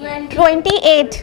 28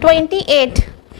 28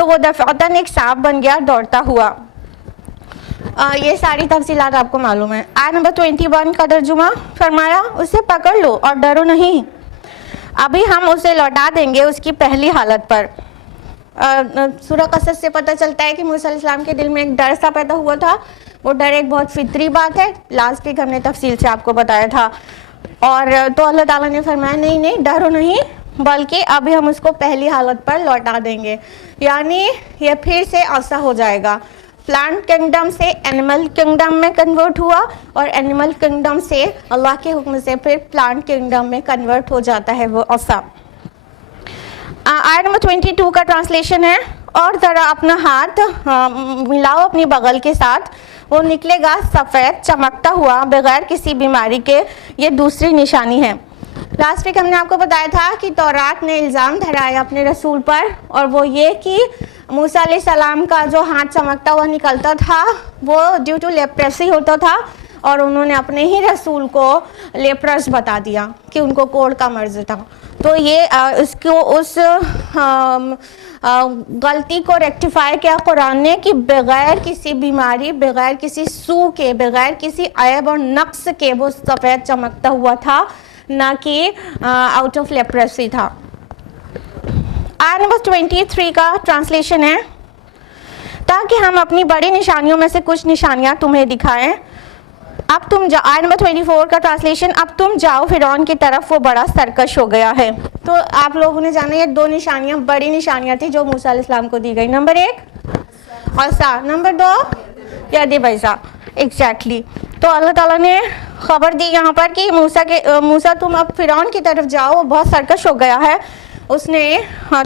تو وہ دفعتاً ایک سانپ بن گیا دوڑتا ہوا. یہ ساری تفصیلات آپ کو معلوم ہے. آیت نمبر 21 کا ترجمہ فرمایا اسے پکڑ لو اور ڈرو نہیں, ابھی ہم اسے لوٹا دیں گے اس کی پہلی حالت پر. سورہ قصص سے پتہ چلتا ہے کہ موسیٰ علیہ السلام کے دل میں ایک ڈر سا پیدا ہوا تھا. وہ ڈر ایک بہت فطری بات ہے, لاسٹ ویک ہم نے تفصیل سے آپ کو بتایا تھا. اور تو اللہ تعالیٰ نے فرمایا نہیں ڈرو نہیں, بلکہ ابھی ہم اس کو پہلی حالت پر لوٹا دیں گے, یعنی یہ پھر سے ایسا ہو جائے گا. پلانٹ کنگڈم سے اینیمل کنگڈم میں کنورٹ ہوا, اور اینیمل کنگڈم سے اللہ کے حکم سے پھر پلانٹ کنگڈم میں کنورٹ ہو جاتا ہے وہ ایسا. آیت نمبر 22 کا ٹرانسلیشن ہے, اور ذرا اپنا ہاتھ ملاؤ اپنی بغل کے ساتھ, وہ نکلے گا سفید چمکتا ہوا بغیر کسی بیماری کے. یہ دوسری نشانی ہے. لاسٹ ویک ہم نے آپ کو بتایا تھا کہ تورات نے الزام دھرایا اپنے رسول پر, اور وہ یہ کہ موسیٰ علیہ السلام کا جو ہاتھ چمکتا ہوا نکلتا تھا وہ ڈیو ٹو لیپریسی ہوتا تھا, اور انہوں نے اپنے ہی رسول کو لیپرس بتا دیا کہ ان کو کوڑ کا مرض تھا. تو یہ اس غلطی کو ریکٹیفائی کیا قرآن نے کہ بغیر کسی بیماری, بغیر کسی سو کے, بغیر کسی عیب اور نقص کے وہ سفید چمکتا ہوا تھا, نہ کہ آؤٹ آف لیپریسی تھا. آیت نمبر 23 کا ٹرانسلیشن ہے, تاکہ ہم اپنی بڑی نشانیوں میں سے کچھ نشانیاں تمہیں دکھائیں. اب تم آیت نمبر 24 کا ٹرانسلیشن, اب تم جاؤ فرعون کی طرف, وہ بڑا سرکش ہو گیا ہے. تو آپ لوگوں نے جانا یہ دو نشانیاں بڑی نشانیاں تھی جو موسیٰ علیہ السلام کو دی گئی. نمبر 1 عصا, نمبر 2 ید بیضا. ایگزیکٹلی. تو اللہ تعالیٰ نے خبر دی یہاں پر کہ موسیٰ تم اب فرعون کی طرف جاؤ, وہ بہت سرکش ہو گیا ہے, اس نے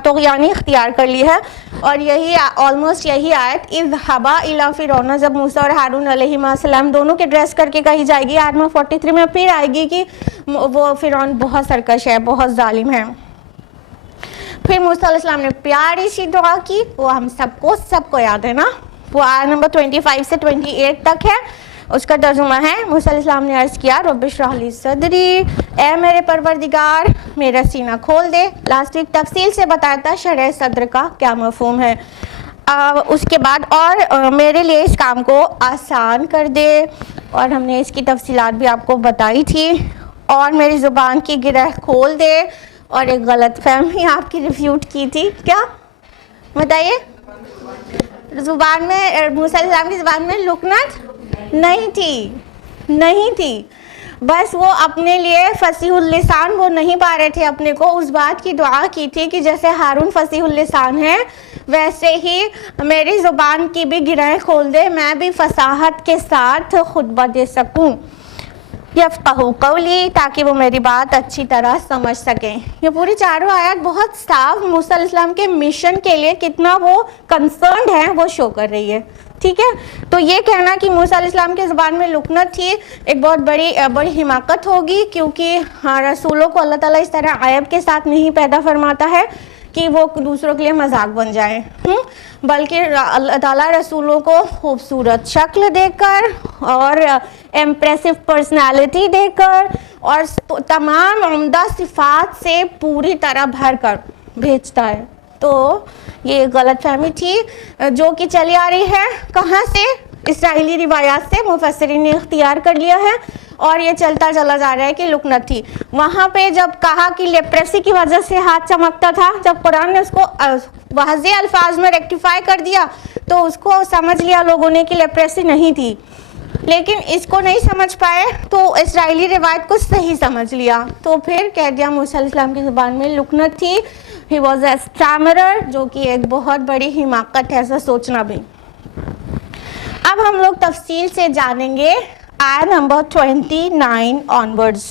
طغیانی اختیار کر لی ہے. اور یہی آلموسٹ یہی آیت اذهبا الی فرعون, جب موسیٰ اور ہارون علیہ السلام دونوں کے ڈریس کر کے کہی جائے گی, آیت نمبر 43 میں پھر آئے گی کہ وہ فرعون بہت سرکش ہے, بہت ظالم ہے. پھر موسیٰ علیہ السلام نے پیاری سی دعا کی, وہ ہم سب کو یاد ہے نا, وہ آیت نمبر 25 سے 28 تک ہے. اس کا ترجمہ ہے, موسیٰ علیہ السلام نے عرض کیا رب اشرح لی صدری, اے میرے پروردگار میرا سینہ کھول دے. لاسٹ ویک تفصیل سے بتایا تھا شرح صدر کا کیا مفہوم ہے. اس کے بعد اور میرے لیے اس کام کو آسان کر دے, اور ہم نے اس کی تفصیلات بھی آپ کو بتائی تھی. اور میری زبان کی گرہ کھول دے, اور ایک غلط فہمی آپ کی ریفیوٹ کی تھی, کیا بتائیے؟ زبان میں موسیٰ علیہ السلام کی زبان میں لکنت نہیں تھی, بس وہ اپنے لیے فصیح اللسان وہ نہیں پا رہے تھے اپنے کو. اس بات کی دعا کی تھی کہ جیسے ہارون فصیح اللسان ہے ویسے ہی میری زبان کی بھی گرہیں کھول دے, میں بھی فصاحت کے ساتھ خطبہ دے سکوں. یفقہوا قولی, تاکہ وہ میری بات اچھی طرح سمجھ سکیں. یہ پوری چاروں آیات بہت صاف موسیٰ علیہ السلام کے مشن کے لیے کتنا وہ کنسرنڈ ہیں وہ شو کر رہی ہے. ٹھیک ہے, تو یہ کہنا کہ موسیٰ علیہ السلام کے زبان میں لکنت تھی ایک بہت بڑی حماقت ہوگی, کیونکہ رسولوں کو اللہ تعالیٰ اس طرح عیب کے ساتھ نہیں پیدا فرماتا ہے کہ وہ دوسروں کے لیے مذاق بن جائیں, بلکہ اللہ تعالیٰ رسولوں کو خوبصورت شکل دے کر اور امپریسو پرسنالٹی دے کر اور تمام عمدہ صفات سے پوری طرح بھر کر بھیجتا ہے. تو یہ غلط فہمی تھی جو کہ چلی آ رہی ہے کہاں سے, اسرائیلی روایات سے مفسرین نے اختیار کر لیا ہے, اور یہ چلتا چلا جا رہا ہے کہ لکنت تھی. وہاں پہ جب کہا کہ لیپریسی کی وجہ سے ہاتھ چمکتا تھا, جب قرآن نے اس کو واضح الفاظ میں ریکٹیفائی کر دیا تو اس کو سمجھ لیا لوگوں نے کہ لیپریسی نہیں تھی, لیکن اس کو نہیں سمجھ پائے تو اسرائیلی روایت کو صحیح سمجھ لیا, تو پھر کہہ دیا موسیٰ علیہ السلام کی زبان میں لکنت تھی. He was a stammerer, جو کہ ایک بہت بڑی حماقت ہے ایسا سوچنا بھی. اب ہم لوگ تفصیل سے جانیں گے آیت نمبر 29 onwards.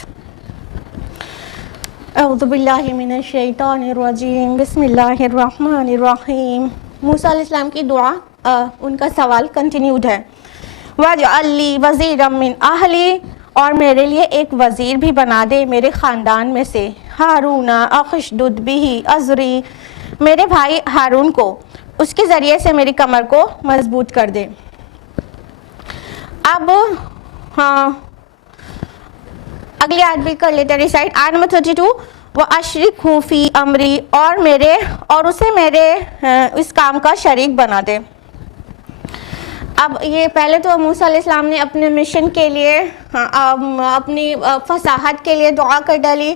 اعوذ باللہ من الشیطان الرجیم, بسم اللہ الرحمن الرحیم. موسیٰ علیہ السلام کی دعا, ان کا سوال کنٹینیوڈ ہے. وَاجْعَلْ لِي وَزِيرًا مِّنْ أَهْلِي, اور میرے لیے ایک وزیر بھی بنا دے میرے خاندان میں سے. ہارون اخشدد بہ ازری, میرے بھائی ہارون کو اس کے ذریعے سے میری کمر کو مضبوط کر دے. اب اگلی آیت بھی کر لیتے ہیں ریسائٹ. آیت نمبر 32, وَأَشْرِكْهُ فِي أَمْرِي، اور اسے میرے اس کام کا شریک بنا دے۔ اب یہ پہلے تو موسیٰ علیہ السلام نے اپنے مشن کے لیے اپنی فصاحت کے لیے دعا کر ڈالی،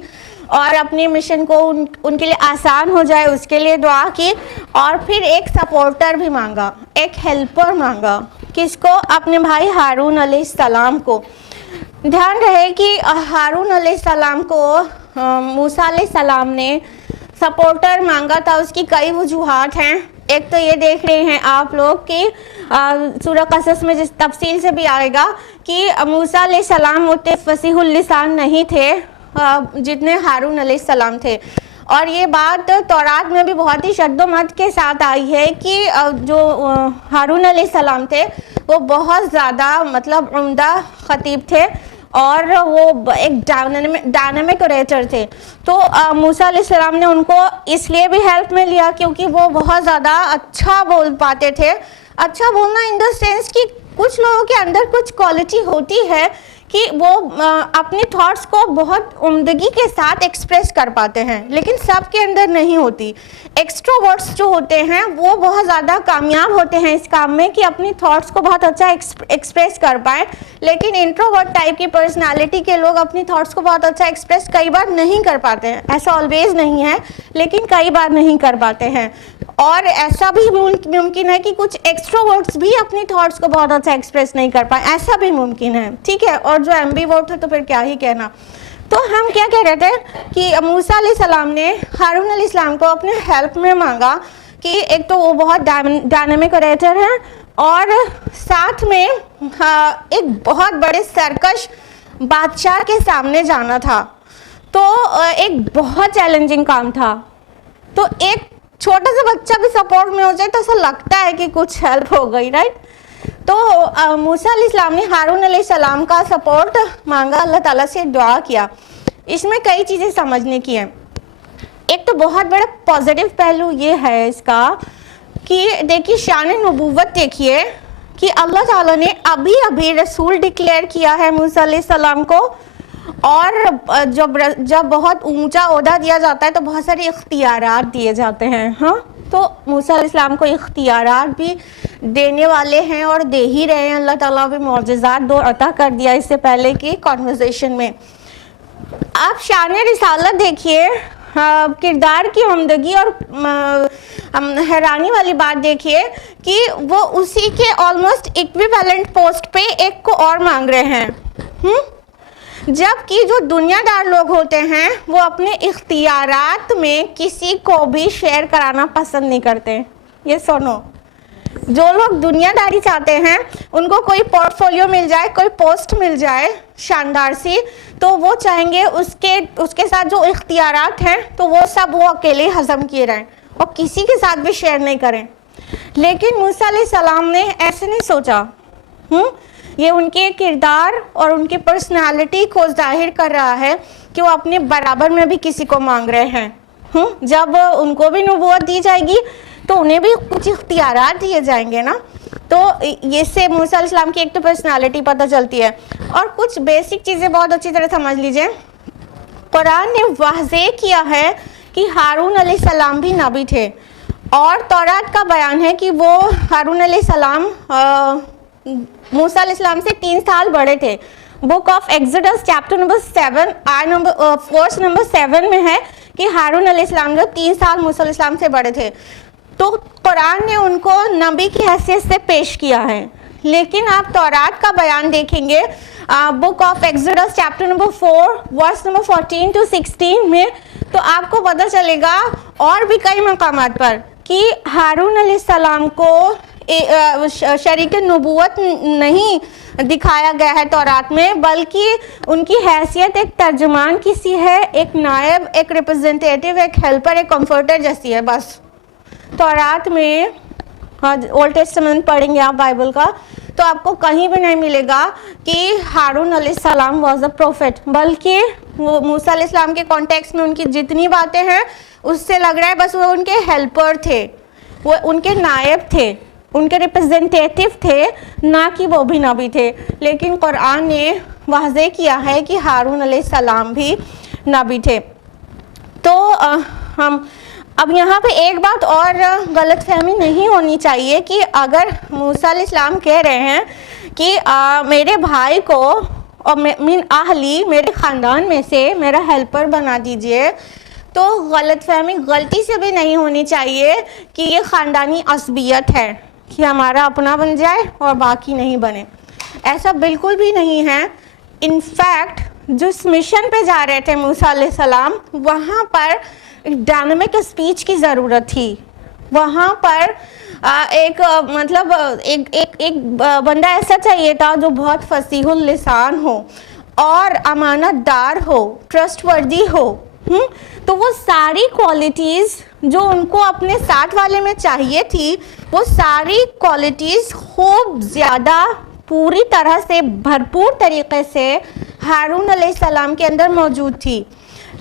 اور اپنی مشن کو ان کے لیے آسان ہو جائے اس کے لیے دعا کی، اور پھر ایک سپورٹر بھی مانگا، ایک ہیلپر مانگا۔ کس کو؟ اپنے بھائی ہارون علیہ السلام کو۔ دھیان رہے کہ ہارون علیہ السلام کو موسیٰ علیہ السلام نے سپورٹر مانگا تھا، اس کی کئی وجوہات ہیں۔ ایک تو یہ دیکھ رہے ہیں آپ لوگ کہ سورہ قصص میں جس تفصیل سے بھی آئے گا کہ موسیٰ علیہ السلام اتنے فصیح اللسان نہیں تھے جتنے ہارون علیہ السلام تھے، اور یہ بات تورات میں بھی بہت ہی شد و مد کے ساتھ آئی ہے کہ جو ہارون علیہ السلام تھے وہ بہت زیادہ مطلب عمدہ خطیب تھے، اور وہ ایک ڈائنامک اوریٹر تھے۔ تو موسیٰ علیہ السلام نے ان کو اس لیے بھی ہیلپ میں لیا کیونکہ وہ بہت زیادہ اچھا بول پاتے تھے۔ اچھا بولنا ان دا سینس کہ کچھ لوگوں کے اندر کچھ کوالٹی ہوتی ہے کہ وہ اپنے تھاٹس کو بہت عمدگی کے ساتھ ایکسپریس کر پاتے ہیں، لیکن سب کے اندر نہیں ہوتی۔ ایکسٹروورٹس جو ہوتے ہیں وہ بہت زیادہ کامیاب ہوتے ہیں اس کام میں کہ اپنی تھاٹس کو بہت اچھا ایکسپریس کر پائیں، لیکن انٹروورٹ ٹائپ کی پرسنالٹی کے لوگ اپنی تھاٹس کو بہت اچھا ایکسپریس کئی بار نہیں کر پاتے ہیں۔ ایسا آلویز نہیں ہے، لیکن کئی بار نہیں کر پاتے ہیں۔ اور ایسا بھی ممکن ہے کہ کچھ ایکسٹروورٹس بھی اپنی تھاٹس کو بہت اچھا ایکسپریس نہیں کر پائیں، ایسا بھی ممکن ہے، ٹھیک ہے۔ اور جو ایمبی ورٹ ہے تو پھر کیا ہی کہنا۔ تو ہم کیا کہہ رہے تھے کہ موسیٰ علیہ السلام نے ہارون علیہ السلام کو اپنے ہیلپ میں مانگا کہ ایک تو وہ بہت ڈائنامک اوریٹر ہیں، اور ساتھ میں ایک بہت بڑے سرکش بادشاہ کے سامنے جانا تھا، تو ایک بہت چیلنجنگ کام تھا۔ تو ایک چھوٹا سا بچہ بھی سپورٹ میں ہو جائے تو ایسا لگتا ہے کہ کچھ ہیلپ ہو گئی، رائٹ؟ تو موسیٰ علیہ السلام نے ہارون علیہ السلام کا سپورٹ مانگا، اللہ تعالیٰ سے دعا کیا۔ اس میں کئی چیزیں سمجھنے کی ہیں۔ ایک تو بہت بڑا پازیٹیو پہلو یہ ہے اس کا کہ دیکھیے شان نبوت دیکھیے کہ اللہ تعالیٰ نے ابھی رسول ڈکلیئر کیا ہے موسیٰ علیہ السلام کو، اور جب بہت اونچا عہدہ دیا جاتا ہے تو بہت سارے اختیارات دیے جاتے ہیں، ہاں۔ تو موسیٰ علیہ السلام کو اختیارات بھی دینے والے ہیں اور دے ہی رہے ہیں۔ اللہ تعالیٰ بھی معجزات دو عطا کر دیا اس سے پہلے کی کنورسیشن میں۔ آپ شان رسالت دیکھیے، کردار کی عمدگی، اور حیرانی والی بات دیکھیے کہ وہ اسی کے آلموسٹ ایکویویلنٹ پوسٹ پہ ایک کو اور مانگ رہے ہیں، جبکہ جو دنیا دار لوگ ہوتے ہیں وہ اپنے اختیارات میں کسی کو بھی شیئر کرانا پسند نہیں کرتے۔ یہ سنو، جو لوگ دنیا داری چاہتے ہیں ان کو کوئی پورٹ فولیو مل جائے، کوئی پوسٹ مل جائے شاندار سی، تو وہ چاہیں گے اس کے ساتھ جو اختیارات ہیں تو وہ سب وہ اکیلے ہضم کیے رہیں اور کسی کے ساتھ بھی شیئر نہیں کریں۔ لیکن موسیٰ علیہ السلام نے ایسے نہیں سوچا۔ یہ ان کے کردار اور ان کی پرسنالٹی کو ظاہر کر رہا ہے کہ وہ اپنے برابر میں بھی کسی کو مانگ رہے ہیں۔ جب ان کو بھی نبوت دی جائے گی تو انہیں بھی کچھ اختیارات دیے جائیں گے نا۔ تو اس سے موسیٰ علیہ السلام کی ایک تو پرسنالٹی پتہ چلتی ہے، اور کچھ بیسک چیزیں بہت اچھی طرح سمجھ لیجئے۔ قرآن نے واضح کیا ہے کہ ہارون علیہ السلام بھی نبی تھے، اور تورات کا بیان ہے کہ وہ ہارون علیہ السلام موسیٰ علیہ السلام سے 3 سال بڑے تھے۔ Book of Exodus chapter number 7 verse number 7 میں ہے کہ ہارون علیہ السلام جو 3 سال موسیٰ علیہ السلام سے بڑے تھے، تو قرآن نے ان کو نبی کی حیثیت سے پیش کیا ہے۔ لیکن آپ تورات کا بیان دیکھیں گے book of Exodus chapter number 4 verse number 14 to 16 میں، تو آپ کو پتہ چلے گا اور بھی کئی مقامات پر کہ ہارون علیہ السلام کو شریک نبوت نہیں دکھایا گیا ہے تورات میں، بلکہ ان کی حیثیت ایک ترجمان کسی ہے، ایک نائب، ایک ریپرزنٹیٹیو، ایک ہیلپر، ایک کمفرٹر جیسی ہے بس۔ تورات میں اولڈ ٹیسٹمنٹ پڑھیں گے آپ بائبل کا تو آپ کو کہیں بھی نہیں ملے گا کہ ہارون علیہ السلام واز اے پروفٹ، بلکہ وہ موسیٰ علیہ السلام کے کانٹیکس میں ان کی جتنی باتیں ہیں اس سے لگ رہا ہے بس وہ ان کے ہیلپر تھے، وہ ان کے نائب تھے، ان کے ریپرزنٹیٹیو تھے، نہ کہ وہ بھی نبی تھے۔ لیکن قرآن نے واضح کیا ہے کہ ہارون علیہ السلام بھی نبی تھے۔ تو ہم اب یہاں پہ ایک بات اور غلط فہمی نہیں ہونی چاہیے کہ اگر موسیٰ علیہ السلام کہہ رہے ہیں کہ میرے بھائی کو اور من اہلی میرے خاندان میں سے میرا ہیلپر بنا دیجئے، تو غلط فہمی غلطی سے بھی نہیں ہونی چاہیے کہ یہ خاندانی عصبیت ہے کہ ہمارا اپنا بن جائے اور باقی نہیں بنے. ایسا بالکل بھی نہیں ہے. انفیکٹ جس مشن پہ جا رہے تھے موسیٰ علیہ السلام، وہاں پر ڈائنامک اسپیچ کی ضرورت تھی. وہاں پر ایک مطلب ایک بندہ ایسا چاہیے تھا جو بہت فصیح اللسان ہو اور امانت دار ہو، ٹرسٹ وردی ہو. تو وہ ساری کوالٹیز جو ان کو اپنے ساتھ والے میں چاہیے تھی، وہ ساری کوالٹیز خوب زیادہ پوری طرح سے بھرپور طریقے سے ہارون علیہ السلام کے اندر موجود تھی.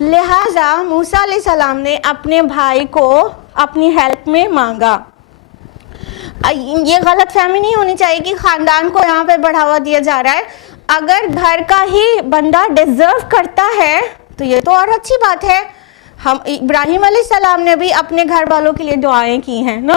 لہٰذا موسیٰ علیہ السلام نے اپنے بھائی کو اپنی ہیلپ میں مانگا. یہ غلط فہمی نہیں ہونی چاہیے کہ خاندان کو یہاں پہ بڑھاوا دیا جا رہا ہے. اگر گھر کا ہی بندہ ڈیزرو کرتا ہے تو یہ تو اور اچھی بات ہے. ہم ابراہیم علیہ السلام نے بھی اپنے گھر والوں کے لیے دعائیں کی ہیں نا.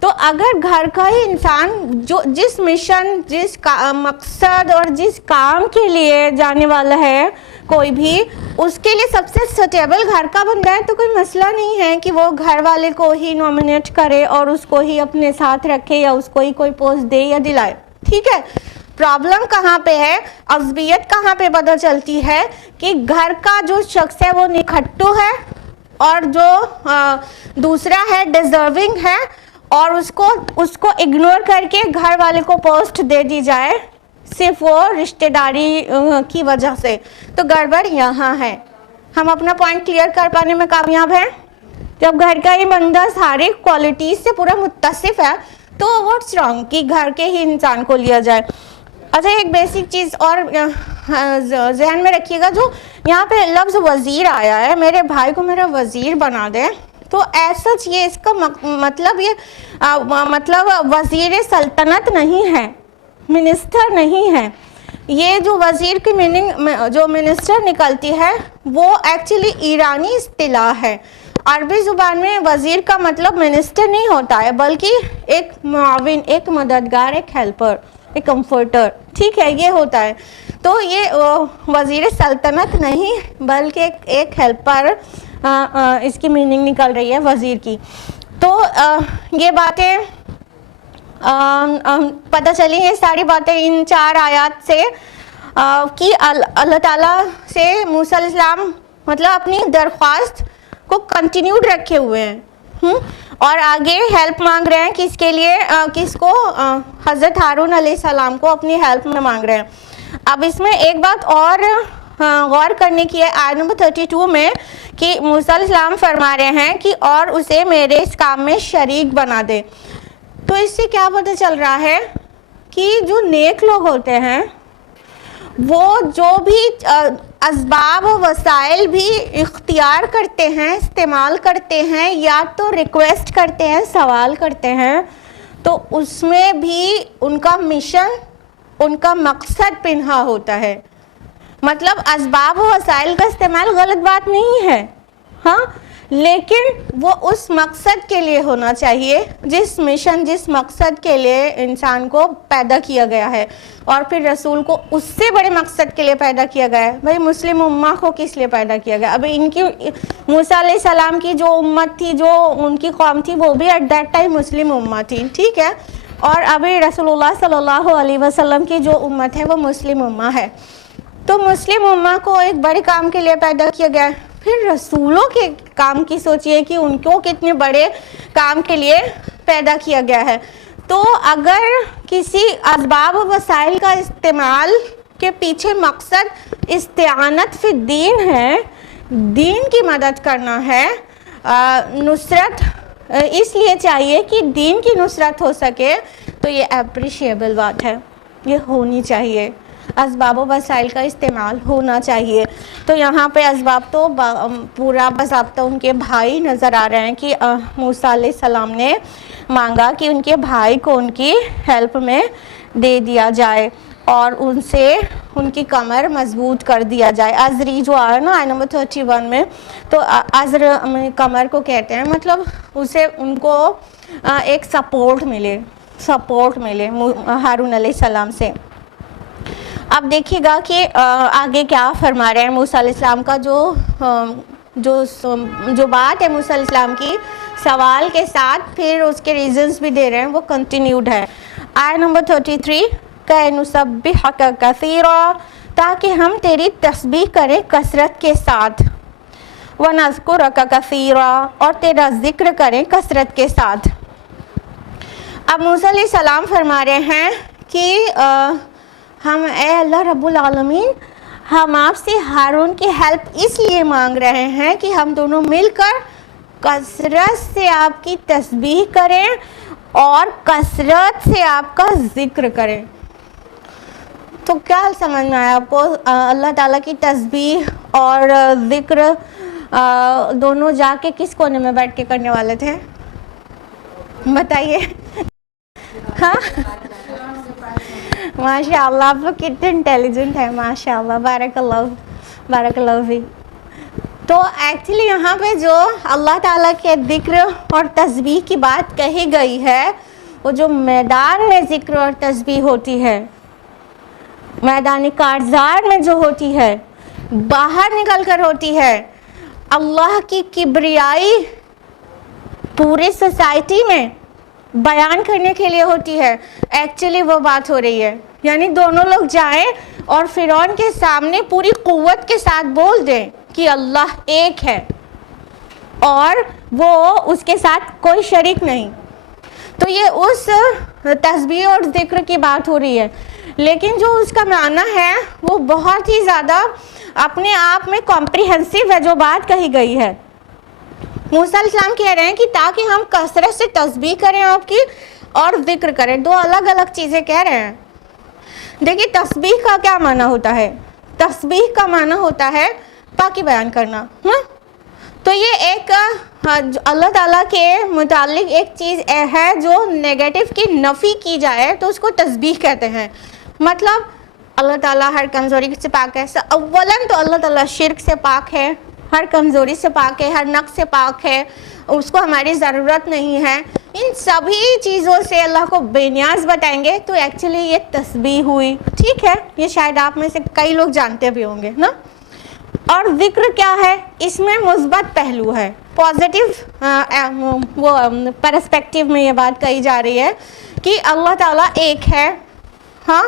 تو اگر گھر کا ہی انسان جو جس مشن، جس مقصد اور جس کام کے لیے جانے والا ہے کوئی بھی، اس کے لیے سب سے سٹیبل گھر کا بندہ ہے، تو کوئی مسئلہ نہیں ہے کہ وہ گھر والے کو ہی نومینیٹ کرے اور اس کو ہی اپنے ساتھ رکھے یا اس کو ہی کوئی پوسٹ دے یا دلائے. ٹھیک ہے. پرابلم کہاں پہ ہے، عصبیت کہاں پہ پتہ چلتی ہے کہ گھر کا جو شخص ہے وہ نکھٹو ہے اور جو دوسرا ہے ڈیزرونگ ہے، اور اس کو اگنور کر کے گھر والے کو پوسٹ دے دی جائے صرف وہ رشتہ داری کی وجہ سے. تو گڑبڑ یہاں ہے. ہم اپنا پوائنٹ کلیئر کر پانے میں کامیاب ہیں. جب گھر کا ہی بندہ ساری کوالٹیز سے پورا متصف ہے تو واٹس رانگ کہ گھر کے ہی انسان کو لیا جائے. اچھا، ایک بیسک چیز اور ذہن میں رکھیے گا، جو یہاں پہ لفظ وزیر آیا ہے، میرے بھائی کو میرا وزیر بنا دے، تو ایسا یہ اس کا مطلب مطلب وزیر سلطنت نہیں ہے، منسٹر نہیں ہے. یہ جو وزیر کی میننگ جو منسٹر نکلتی ہے وہ ایکچولی ایرانی اصطلاح ہے. عربی زبان میں وزیر کا مطلب منسٹر نہیں ہوتا ہے، بلکہ ایک معاون، ایک مددگار، ایک ہیلپر، ایک کمفرٹر. ٹھیک ہے، یہ ہوتا ہے. تو یہ وزیر سلطنت نہیں بلکہ ایک ہیلپر، اس کی میننگ نکل رہی ہے وزیر کی. تو یہ باتیں پتہ چلی، یہ ساری باتیں ان 4 آیات سے کہ اللہ تعالیٰ سے موسیٰ علیہ السلام مطلب اپنی درخواست کو کنٹینیوڈ رکھے ہوئے ہیں اور آگے ہیلپ مانگ رہے ہیں. کس کے لیے؟ کس کو؟ حضرت ہارون علیہ السلام کو اپنی ہیلپ میں مانگ رہے ہیں. اب اس میں ایک بات اور غور کرنے کی ہے آیت نمبر 32 میں کہ موسیٰ علیہ السلام فرما رہے ہیں کہ اور اسے میرے اس کام میں شریک بنا دے. تو اس سے کیا پتہ چل رہا ہے کہ جو نیک لوگ ہوتے ہیں وہ جو بھی اسباب و وسائل بھی اختیار کرتے ہیں، استعمال کرتے ہیں، یا تو ریکویسٹ کرتے ہیں، سوال کرتے ہیں، تو اس میں بھی ان کا مشن، ان کا مقصد پنہا ہوتا ہے. مطلب اسباب و وسائل کا استعمال غلط بات نہیں ہے، ہاں، لیکن وہ اس مقصد کے لیے ہونا چاہیے جس مشن، جس مقصد کے لیے انسان کو پیدا کیا گیا ہے. اور پھر رسول کو اس سے بڑے مقصد کے لیے پیدا کیا گیا ہے. بھائی مسلم امہ کو کس لیے پیدا کیا گیا؟ ابھی ان کی موسیٰ علیہ السلام کی جو امت تھی، جو ان کی قوم تھی، وہ بھی ایٹ دیٹ ٹائم مسلم امہ تھی. ٹھیک ہے. اور ابھی رسول اللہ صلی اللہ علیہ وسلم کی جو امت ہے وہ مسلم امہ ہے. تو مسلم امہ کو ایک بڑے کام کے لیے پیدا کیا گیا ہے. پھر رسولوں کے کام کی سوچئے کہ ان کو کتنے بڑے کام کے لیے پیدا کیا گیا ہے. تو اگر کسی اسباب و وسائل کا استعمال کے پیچھے مقصد استعانت فی الدین ہے، دین کی مدد کرنا ہے، نصرت اس لیے چاہیے کہ دین کی نصرت ہو سکے، تو یہ اپریشیبل بات ہے، یہ ہونی چاہیے. اسباب و وسائل کا استعمال ہونا چاہیے. تو یہاں پہ اسباب تو پورا باضابطہ ان کے بھائی نظر آ رہے ہیں کہ موسیٰ علیہ السلام نے مانگا کہ ان کے بھائی کو ان کی ہیلپ میں دے دیا جائے. اور ان سے ان کی کمر مضبوط کر دیا جائے. ازری جو آیا نا آیت نمبر 31 میں, تو ازر کمر کو کہتے ہیں, مطلب اسے ان کو ایک سپورٹ ملے ہارون علیہ السلام سے. اب دیکھیے گا کہ آگے کیا فرما رہے ہیں موسیٰ علیہ السلام کا جو بات ہے موسیٰ علیہ السلام کی سوال کے ساتھ پھر اس کے ریزنز بھی دے رہے ہیں, وہ کنٹینیوڈ ہے. آیت نمبر 33, کہ نسبحک کثیرا, تاکہ ہم تیری تسبیح کریں کثرت کے ساتھ, ونذکرک کثیرا, اور تیرا ذکر کریں کثرت کے ساتھ. اب موسیٰ علیہ السلام فرما رہے ہیں کہ ہم اے اللہ رب العالمین, ہم آپ سے ہارون کی ہیلپ اس لیے مانگ رہے ہیں کہ ہم دونوں مل کر کثرت سے آپ کی تسبیح کریں اور کثرت سے آپ کا ذکر کریں. تو کیا سمجھ میں آیا آپ کو؟ اللہ تعالیٰ کی تسبیح اور ذکر دونوں جا کے کس کونے میں بیٹھ کے کرنے والے تھے بتائیے؟ ہاں ماشاء اللہ, آپ لوگ کتنے انٹیلیجنٹ ہیں, ماشاء اللہ, بارک اللہ فیک. تو ایکچولی یہاں پہ جو اللہ تعالیٰ کے ذکر اور تسبیح کی بات کہی گئی ہے, وہ جو میدان میں ذکر اور تسبیح ہوتی ہے, میدان کارزار میں جو ہوتی ہے, باہر نکل کر ہوتی ہے, اللہ کی کبریائی پورے سوسائٹی میں بیان کرنے کے لیے ہوتی ہے, ایکچولی وہ بات ہو رہی ہے. یعنی دونوں لوگ جائیں اور فرعون کے سامنے پوری قوت کے ساتھ بول دیں کہ اللہ ایک ہے اور وہ اس کے ساتھ کوئی شریک نہیں. تو یہ اس تسبیح اور ذکر کی بات ہو رہی ہے, لیکن جو اس کا معنی ہے وہ بہت ہی زیادہ اپنے آپ میں کمپریہنسو ہے جو بات کہی گئی ہے. موسیٰ علیہ السلام کہہ رہے ہیں کہ تاکہ ہم کثرت سے تسبیح کریں آپ کی اور ذکر کریں, دو الگ الگ چیزیں کہہ رہے ہیں. دیکھیے تسبیح کا کیا معنی ہوتا ہے؟ تسبیح کا معنی ہوتا ہے پاکی بیان کرنا. تو یہ ایک اللہ تعالیٰ کے متعلق ایک چیز ہے جو نیگیٹو کی نفی کی جائے تو اس کو تسبیح کہتے ہیں. مطلب اللہ تعالیٰ ہر کمزوری سے پاک ہے. اولاً تو اللہ تعالیٰ شرک سے پاک ہے, ہر کمزوری سے پاک ہے, ہر نقص سے پاک ہے, اس کو ہماری ضرورت نہیں ہے. ان سبھی چیزوں سے اللہ کو بے نیاز بتائیں گے تو ایکچولی یہ تسبیح ہوئی. ٹھیک ہے, یہ شاید آپ میں سے کئی لوگ جانتے بھی ہوں گے نا. اور ذکر کیا ہے؟ اس میں مثبت پہلو ہے, پازیٹیو وہ پرسپیکٹیو میں یہ بات کہی جا رہی ہے کہ اللہ تعالیٰ ایک ہے, ہاں,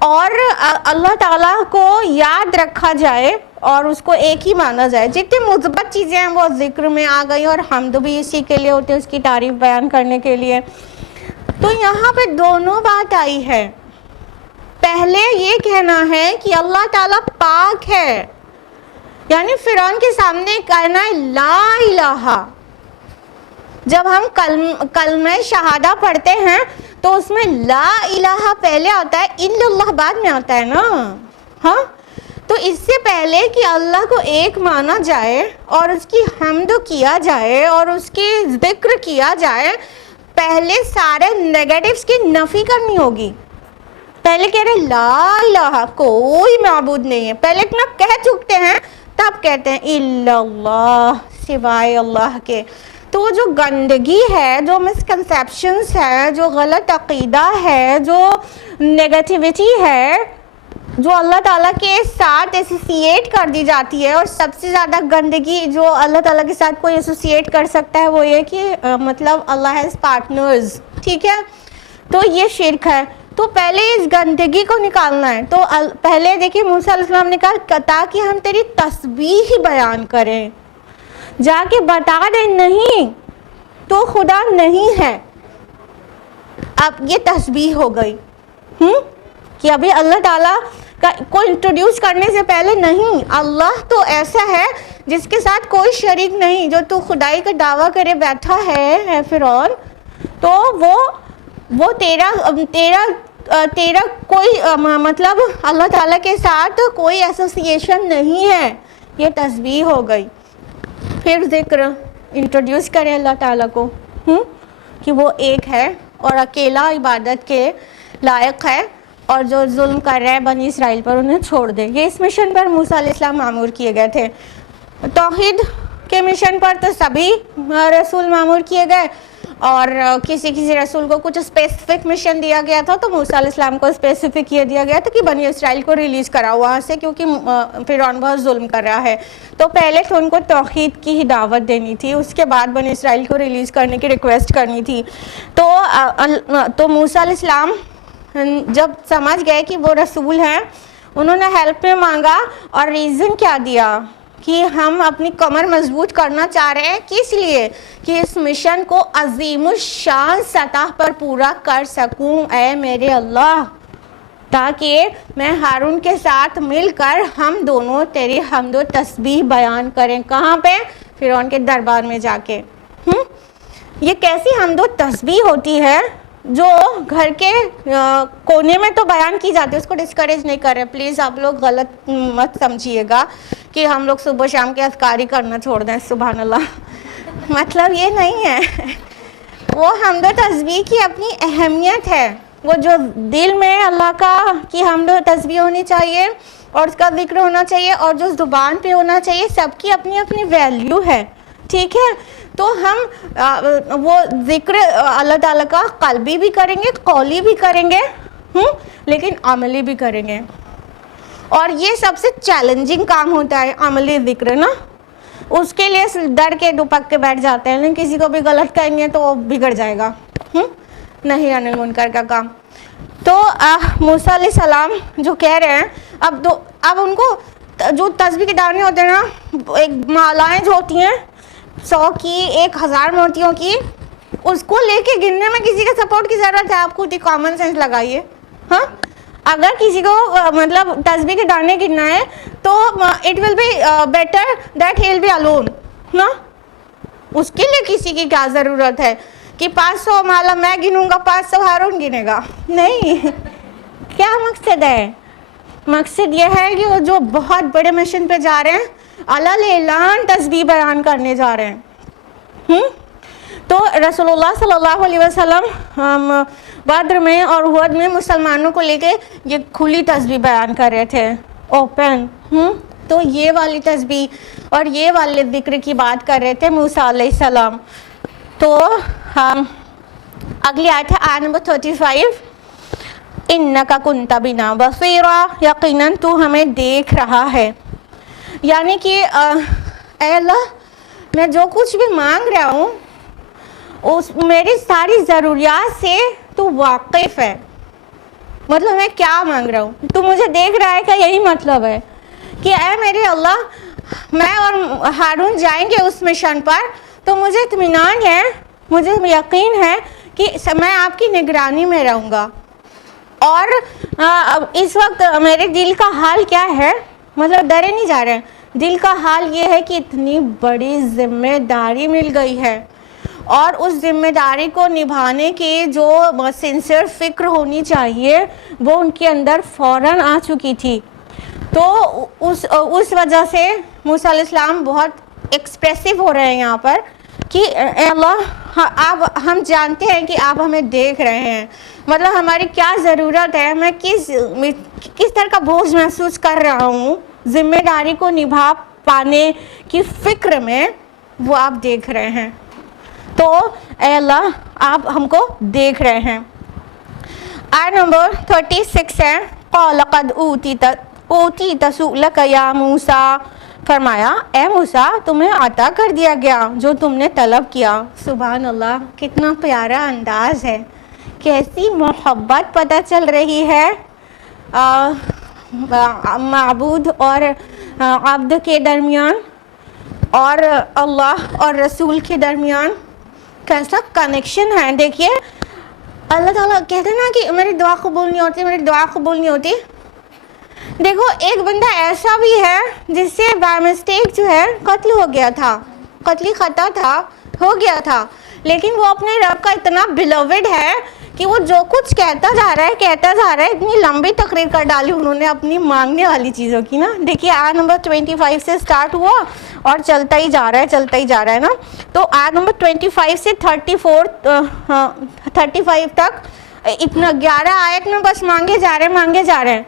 اور اللہ تعالیٰ کو یاد رکھا جائے اور اس کو ایک ہی مانا جائے. جتنی مثبت چیزیں ہیں وہ ذکر میں آ گئی, اور حمد بھی اسی کے لیے ہوتے ہیں, اس کی تعریف بیان کرنے کے لیے. تو یہاں پہ دونوں بات آئی ہے. پہلے یہ کہنا ہے کہ اللہ تعالیٰ پاک ہے, یعنی فرعون کے سامنے کہنا ہے لا الہ. جب ہم کلمہ شہادہ پڑھتے ہیں تو اس میں لا الہ پہلے آتا ہے, الا اللہ بعد میں آتا ہے نا. ہاں, تو اس سے پہلے کہ اللہ کو ایک مانا جائے اور اس کی حمد کیا جائے اور اس کی ذکر کیا جائے, پہلے سارے نیگیٹیوز کی نفی کرنی ہوگی. پہلے کہہ رہے لا الہ, کوئی معبود نہیں ہے, پہلے اتنا کہہ چکتے ہیں تب کہتے ہیں الا اللہ, سوائے اللہ کے. تو وہ جو گندگی ہے, جو مسکنسیپشنز ہے, جو غلط عقیدہ ہے, جو نیگیٹیوٹی ہے, جو اللہ تعالیٰ کے ساتھ ایسوسیٹ کر دی جاتی ہے, اور سب سے زیادہ گندگی جو اللہ تعالیٰ کے ساتھ کوئی ایسوسیٹ کر سکتا ہے وہ یہ کہ مطلب اللہ ہیز پارٹنرز. ٹھیک ہے, تو یہ شرک ہے. تو پہلے اس گندگی کو نکالنا ہے. تو پہلے دیکھیے موسیٰ علیہ السلام نے کہا تاکہ ہم تیری تسبیح بیان کریں, جا کے بتا دیں نہیں تو خدا نہیں ہے. اب یہ تسبیح ہو گئی کہ ابھی اللہ تعالیٰ کو انٹروڈیوس کرنے سے پہلے نہیں, اللہ تو ایسا ہے جس کے ساتھ کوئی شریک نہیں. جو تو خدائی کا دعویٰ کرے بیٹھا ہے فرعون, تو وہ تیرا کوئی مطلب اللہ تعالیٰ کے ساتھ کوئی ایسوسیشن نہیں ہے. یہ تسبیح ہو گئی. پھر ذکر انٹروڈیوس کرے اللہ تعالیٰ کو کہ وہ ایک ہے اور اکیلا عبادت کے لائق ہے, اور جو ظلم کر رہے ہیں بنی اسرائیل پر انہیں چھوڑ دے. یہ اس مشن پر موسیٰ علیہ السلام معمور کیے گئے تھے. توحید کے مشن پر تو سبھی رسول معمور کیے گئے, اور کسی رسول کو کچھ اسپیسیفک مشن دیا گیا تھا, تو موسیٰ علیہ السلام کو اسپیسیفک یہ دیا گیا تھا کہ بنی اسرائیل کو ریلیز کراؤ وہاں سے, کیونکہ فرعون بہت ظلم کر رہا ہے. تو پہلے تو ان کو توحید کی ہی دعوت دینی تھی, اس کے بعد بنی اسرائیل کو ریلیز کرنے کی ریکویسٹ کرنی تھی. تو موسیٰ علیہ السلام جب سمجھ گئے کہ وہ رسول ہیں, انہوں نے ہیلپ میں مانگا, اور ریزن کیا دیا کہ ہم اپنی کمر مضبوط کرنا چاہ رہے ہیں. کس لیے؟ کہ اس مشن کو عظیم الشان سطح پر پورا کر سکوں اے میرے اللہ, تاکہ میں ہارون کے ساتھ مل کر ہم دونوں تیری حمد و تسبیح بیان کریں. کہاں پہ؟ فرعون کے دربار میں جا کے. یہ کیسی حمد و تسبیح ہوتی ہے جو گھر کے کونے میں تو بیان کی جاتی ہے, اس کو ڈسکریج نہیں کر رہے, پلیز آپ لوگ غلط مت سمجھیے گا کہ ہم لوگ صبح شام کے اذکار ہی کرنا چھوڑ دیں, سبحان اللہ, مطلب یہ نہیں ہے. وہ حمد و تسبیح کی اپنی اہمیت ہے, وہ جو دل میں اللہ کی حمد و تسبیح ہونی چاہیے اور اس کا ذکر ہونا چاہیے, اور جو زبان پہ ہونا چاہیے, سب کی اپنی اپنی ویلیو ہے, ٹھیک ہے. تو ہم وہ ذکر اللہ تعالیٰ کا قلبی بھی کریں گے, قولی بھی کریں گے, لیکن عملی بھی کریں گے. اور یہ سب سے چیلنجنگ کام ہوتا ہے عملی ذکر نا, اس کے لیے ڈر کے دپک کے بیٹھ جاتے ہیں, لیکن کسی کو بھی غلط کہیں گے تو وہ بگڑ جائے گا. نہیں عن المنکر کا کام. تو موسیٰ علیہ السلام جو کہہ رہے ہیں, اب ان کو جو تسبیح کے دانے ہوتے ہیں نا, ایک مالائیں جو ہوتی ہیں 100 کی 1000 موتیوں کی, اس کو لے کے گننے میں کسی کے سپورٹ کی ضرورت ہے؟ آپ خود ہی کامن سینس لگائیے. ہاں, اگر کسی کو مطلب تسبیح کے دانے گننا ہے تو it will be better that he will be alone نا. اس کے لیے کسی کی کیا ضرورت ہے کہ 500 مالا میں گنوں گا 500 ہارون گنے گا؟ نہیں. کیا مقصد ہے؟ مقصد یہ ہے کہ وہ جو بہت بڑے مشن پہ جا رہے ہیں, اعلان تسبیح بیان کرنے جا رہے ہیں. تو رسول اللہ صلی اللہ علیہ وسلم بدر میں اور احد میں مسلمانوں کو لے کے یہ کھلی تسبیح بیان کر رہے تھے, اوپن. تو یہ والی تسبیح اور یہ والے ذکر کی بات کر رہے تھے موسیٰ علیہ السلام. تو اگلی آیت ہے آیت نمبر 35, اِنَّكَ كُنْتَ بِنَا بَصِيرًا, یقیناً تو ہمیں دیکھ رہا ہے. یعنی کہ اے اللہ, میں جو کچھ بھی مانگ رہا ہوں میری ساری ضروریات سے تو واقف ہے. مطلب میں کیا مانگ رہا ہوں تو مجھے دیکھ رہا ہے, کہ یہی مطلب ہے کہ اے میرے اللہ, میں اور ہارون جائیں گے اس مشن پر, تو مجھے اطمینان ہے, مجھے یقین ہے کہ میں آپ کی نگرانی میں رہوں گا. اور اس وقت میرے دل کا حال کیا ہے, مطلب ڈرے نہیں جا رہے ہیں, دل کا حال یہ ہے کہ اتنی بڑی ذمہ داری مل گئی ہے, اور اس ذمہ داری کو نبھانے کی جو سنسیئر فکر ہونی چاہیے وہ ان کے اندر فوراً آ چکی تھی. تو اس وجہ سے موسیٰ علیہ السلام بہت ایکسپریسو ہو رہے ہیں یہاں پر کہ اے اللہ, آپ ہم جانتے ہیں کہ آپ ہمیں دیکھ رہے ہیں, مطلب ہماری کیا ضرورت ہے, میں کس طرح کا بوجھ محسوس کر رہا ہوں ذمہ داری کو نبھا پانے کی فکر میں, وہ آپ دیکھ رہے ہیں. تو اے اللہ, آپ ہم کو دیکھ رہے ہیں. آیت نمبر 36 ہے, قَالَ قَدْ أُوتِيتَ سُؤْلَكَ يَا مُوسَىٰ, فرمایا اے موسیٰ تمہیں عطا کر دیا گیا جو تم نے طلب کیا. سبحان اللہ, کتنا پیارا انداز ہے, کیسی محبت پتہ چل رہی ہے معبود اور عبد کے درمیان, اور اللہ اور رسول کے درمیان کیسا کنیکشن ہے. دیکھیے اللہ تعالیٰ کہتے ہیں نا کہ میری دعا قبول نہیں ہوتی, میری دعا قبول نہیں ہوتی. دیکھو ایک بندہ ایسا بھی ہے جس سے بائی مسٹیک جو ہے قتل ہو گیا تھا, قتلی خطا تھا, ہو گیا تھا, لیکن وہ اپنے رب کا اتنا بلوڈ ہے کہ وہ جو کچھ کہتا جا رہا ہے, اتنی لمبی تقریر کر ڈالی انہوں نے اپنی مانگنے والی چیزوں کی نا. دیکھیے آیت نمبر 25 سے سٹارٹ ہوا اور چلتا ہی جا رہا ہے نا. تو آیت نمبر 25 سے 35 تک اتنا 11 آیت میں بس مانگے جا رہے ہیں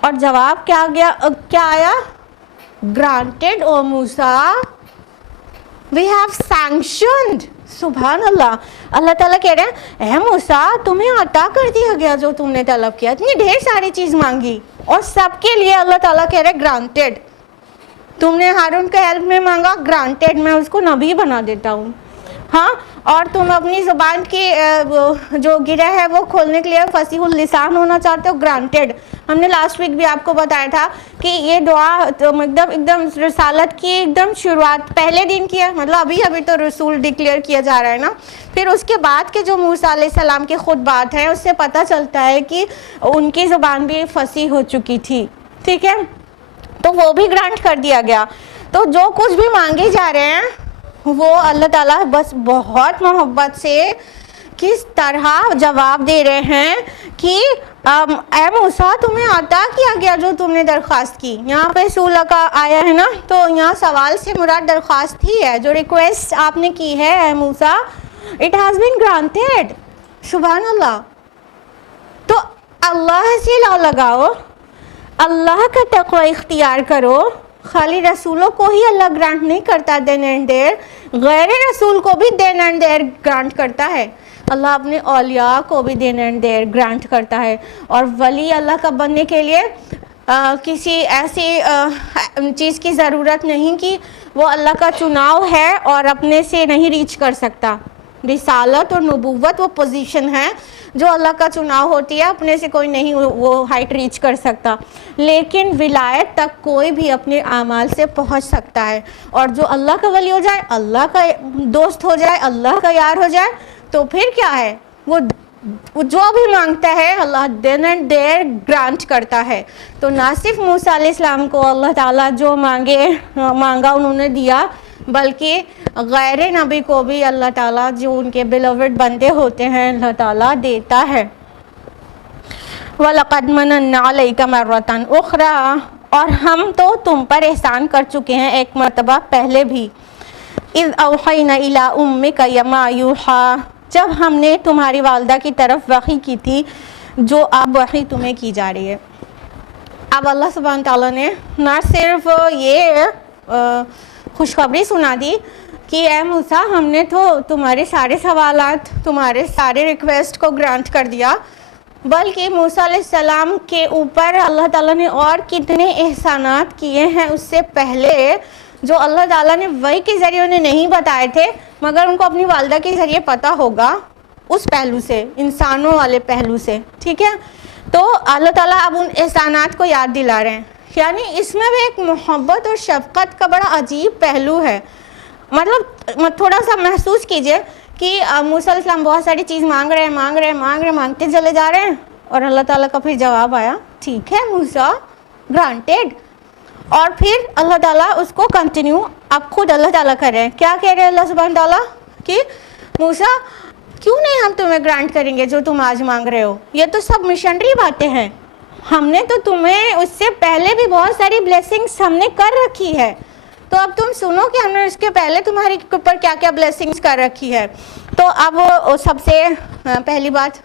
اور جواب کیا آیا؟ Granted O Musa we have sanctioned. سبحان اللہ. اللہ تعالیٰ کہہ رہے ہیں اے موسیٰ تمہیں عطا کر دیا گیا جو تم نے طلب کیا. اتنی ڈھیر ساری چیز مانگی اور سب کے لیے اللہ تعالیٰ کہہ رہے گرانٹیڈ. تم نے ہارون کا ہیلپ میں مانگا، گرانٹیڈ، میں اس کو نبی بنا دیتا ہوں. ہاں، اور تم اپنی زبان کی جو گرہ ہے وہ کھولنے کے لیے فصیح اللسان ہونا چاہتے ہو، گرانٹیڈ. ہم نے لاسٹ ویک بھی آپ کو بتایا تھا کہ یہ دعا ایک دم رسالت کی ایک دم شروعات پہلے دن کی ہے، مطلب ابھی تو رسول ڈکلیئر کیا جا رہا ہے نا. پھر اس کے بعد کے جو موسیٰ علیہ السلام کے خطبات ہیں اس سے پتہ چلتا ہے کہ ان کی زبان بھی فصیح ہو چکی تھی. ٹھیک ہے، تو وہ بھی گرانٹ کر دیا گیا. تو جو کچھ بھی مانگے جا رہے ہیں وہ اللہ تعالیٰ بس بہت محبت سے کس طرح جواب دے رہے ہیں کہ اے موسیٰ تمہیں عطا کیا گیا جو تم نے درخواست کی. یہاں پہ سولہ کا آیا ہے نا، تو یہاں سوال سے مراد درخواست ہی ہے. جو ریکویسٹ آپ نے کی ہے اے موسیٰ، اٹ ہیز بین گرانٹیڈ. سبحان اللہ. تو اللہ سے لا لگاؤ، اللہ کا تقوی اختیار کرو. خالی رسولوں کو ہی اللہ گرانٹ نہیں کرتا دین اینڈ دیر، غیر رسول کو بھی دین اینڈ دیر گرانٹ کرتا ہے. اللہ اپنے اولیاء کو بھی دین اینڈ دیر گرانٹ کرتا ہے. اور ولی اللہ کا بننے کے لیے کسی ایسی چیز کی ضرورت نہیں کہ وہ اللہ کا چناؤ ہے اور اپنے سے نہیں ریچ کر سکتا. رسالت اور نبوت وہ پوزیشن ہے جو اللہ کا چناؤ ہوتی ہے، اپنے سے کوئی نہیں وہ ہائٹ ریچ کر سکتا. لیکن ولایت تک کوئی بھی اپنے اعمال سے پہنچ سکتا ہے. اور جو اللہ کا ولی ہو جائے، اللہ کا دوست ہو جائے، اللہ کا یار ہو جائے، تو پھر کیا ہے، وہ جو بھی مانگتا ہے اللہ دین اینڈ دیر گرانٹ کرتا ہے. تو نہ صرف موسیٰ علیہ السلام کو اللہ تعالیٰ جو مانگا انہوں نے دیا، بلکہ غیر نبی کو بھی اللہ تعالیٰ جو ان کے بیلوڈ بندے ہوتے ہیں اللہ تعالیٰ دیتا ہے. وَلَقَدْ مَنَنَّا عَلَيْكَ مَرَّةً أُخْرَىٰ، اور ہم تو تم پر احسان کر چکے ہیں ایک مرتبہ پہلے بھی. اِذْ أَوْحَيْنَا إِلَىٰ أُمِّكَ مَا يُوحَىٰ، جب ہم نے تمہاری والدہ کی طرف وحی کی تھی جو اب وحی تمہیں کی جا رہی ہے. اب اللہ سبحانہ تعالیٰ نے نہ صرف یہ خوشخبری سنا دی کہ اے موسیٰ ہم نے تو تمہارے سارے سوالات، تمہارے سارے ریکویسٹ کو گرانٹ کر دیا، بلکہ موسیٰ علیہ السلام کے اوپر اللہ تعالیٰ نے اور کتنے احسانات کیے ہیں اس سے پہلے، جو اللہ تعالیٰ نے وحی کے ذریعے انہیں نہیں بتائے تھے، مگر ان کو اپنی والدہ کے ذریعے پتہ ہوگا اس پہلو سے، انسانوں والے پہلو سے. ٹھیک ہے، تو اللہ تعالیٰ اب ان احسانات کو یاد دلا رہے ہیں. یعنی اس میں بھی ایک محبت اور شفقت کا بڑا عجیب پہلو ہے. مطلب تھوڑا سا محسوس کیجئے کہ موسیٰ علیہ السلام بہت ساری چیز مانگتے چلے جا رہے ہیں، اور اللہ تعالیٰ کا پھر جواب آیا ٹھیک ہے موسیٰ گرانٹیڈ. اور پھر اللہ تعالیٰ اس کو کنٹینیو اب خود اللہ تعالیٰ کر رہے ہیں. کیا کہہ رہے ہیں اللہ سبحانہ تعالیٰ کہ موسیٰ کیوں نہیں ہم تمہیں گرانٹ کریں گے جو تم آج مانگ رہے ہو؟ یہ تو سب مشنری باتیں ہیں. ہم نے تو تمہیں اس سے پہلے بھی بہت ساری بلیسنگز ہم نے کر رکھی ہے، تو اب تم سنو کہ ہم نے اس کے پہلے تمہاری اوپر کیا کیا بلیسنگز کر رکھی ہے. تو اب سب سے پہلی بات